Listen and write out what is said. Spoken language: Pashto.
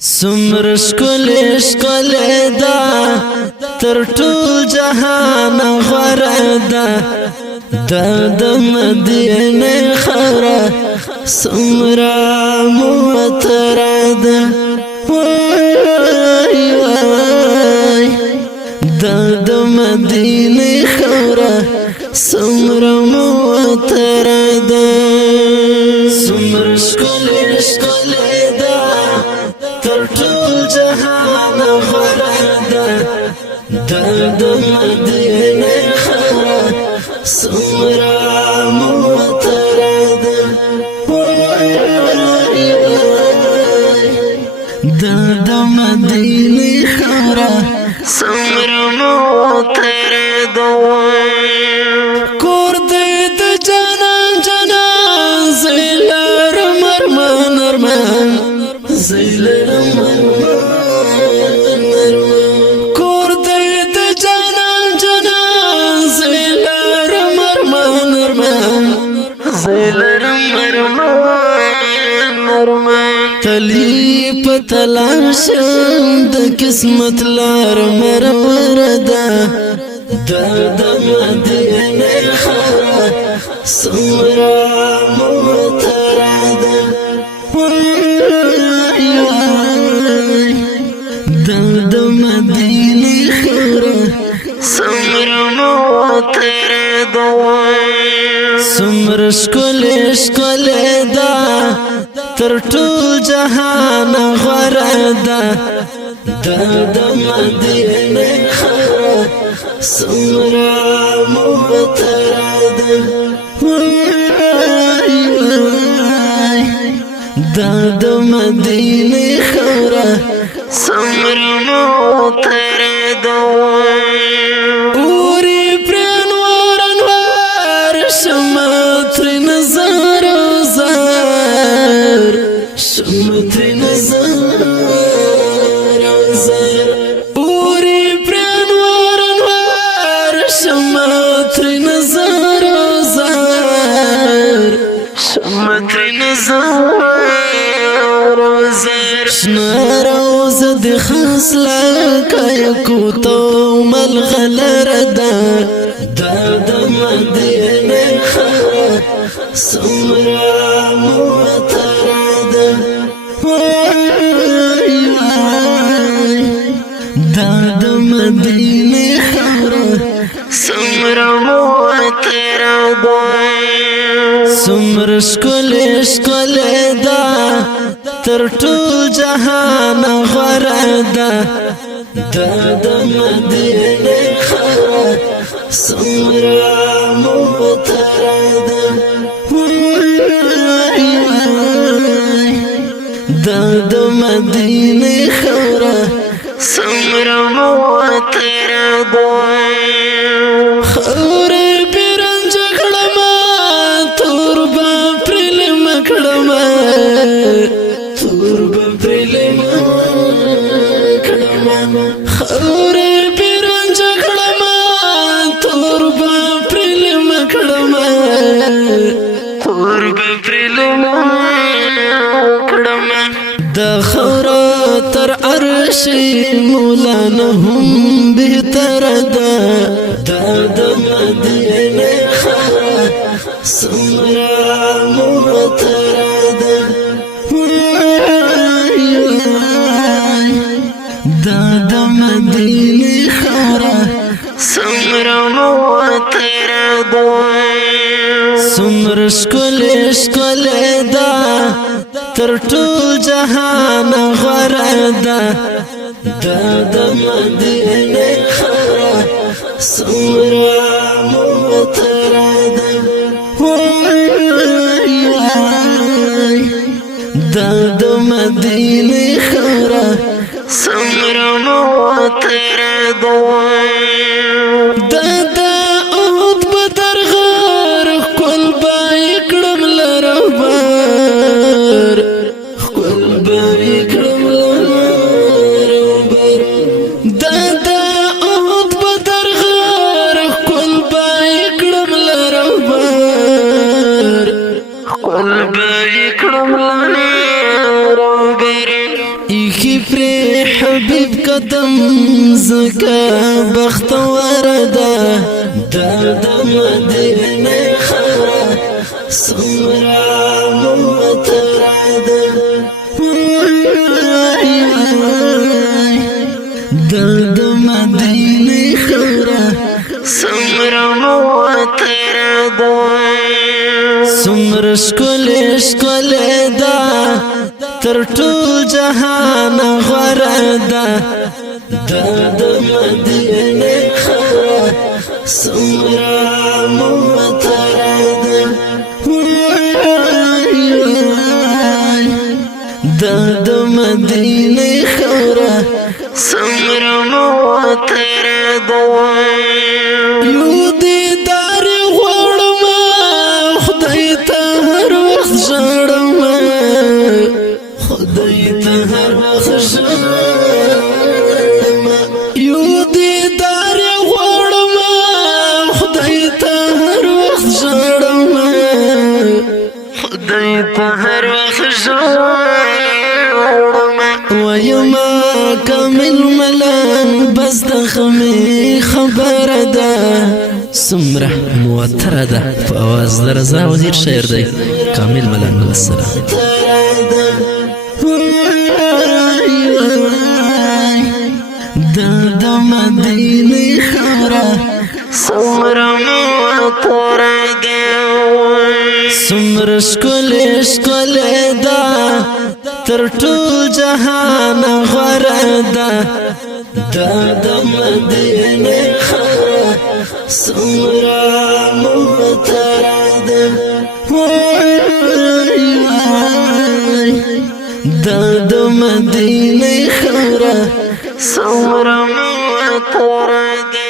سمر شکل شکل دا تر ټول جهان غوره ده د مدینه خره سمرا معطره ده وای وای د مدینه خره سمرا معطره ده سمر شکل شکل دا تر ټول جهان غوره ده د مدینه خره سمرا معطره ده وای وای د مدینه خره سمرا معطره ده کور دې د جنان جنان زیلر مرمن مرمن زیلر مرمن کور دې د جنان جنان زیلر مرمن مرمن زیلر مرمن مرمن تلی پتلاشم د قسمت لار مرور ده د مدینه خره سمرا معطره ده وای وای د مدینه خره سمرا معطره ده سمر شکل شکل ده تر ټول جهان غوره ده د مدینه خره سمرا معطره ده وای وای د مدینه خره سمرا معطره ده اوري پرنوار انوار شمتر نظر زار شمتر نظر شنا روزه د خاصله کای کوتو ملغلر ده د مدینه خره سمرا معطره ده وای وای د مدینه خره سمرا معطره ده سمر شکل شکل ده تر ټول جهان غوره ده د مدینه خره سمرا معطره ده وای وای د مدینه خره سمرا معطره ده خورې برنج کړم توربا پرلم کړم توربا پرلم کړم خورې برنج کړم توربا پرلم کړم توربا پرلم کړم د خورا تر عرش مولانا هم بهتر ده د مدینه خره سمرا معطره ده وای وای د مدینه خره سمرا معطره ده سمر شکل شکل ده تر ټول جهان غوره ده د مدینه خره سمرا معطره ده وای وای د مدینه خره سمرا معطره ده د اوت بدر غار کول بای کړم لربر کول بای کړم لربر د اوت بدر غار کول بای کړم لربر کول بای کړم لربر کی پری حبیب قدم زکا بخت ورده درد مدینه خورا سمرا متراده درد مدینه خورا سمرا متراده سمر شکل شکل دا تر ټول جهان غره ده درد مدینه خورا سمرا متراده درد مدینه خورا سمرا متراده یو دیدار غواړم خدای ته هر وخت ژاړم خدای ته هر وخت ژاړم یو دیدار غواړم خدای ته هر وخت ژاړم خدای ته هر وخت ژاړم ویما کامل ملنګ بس د خمې خبره ده سمره موتره ده په اواز د رضا وزیر شعر دی کامل ملنګ والسلام د مدینه خورا سمره موتره ده سمره ښکل ښکل ده تر ټول جهان غره ده د مدینه خورا سمرا متراده د مدینه خورا سمرا متراده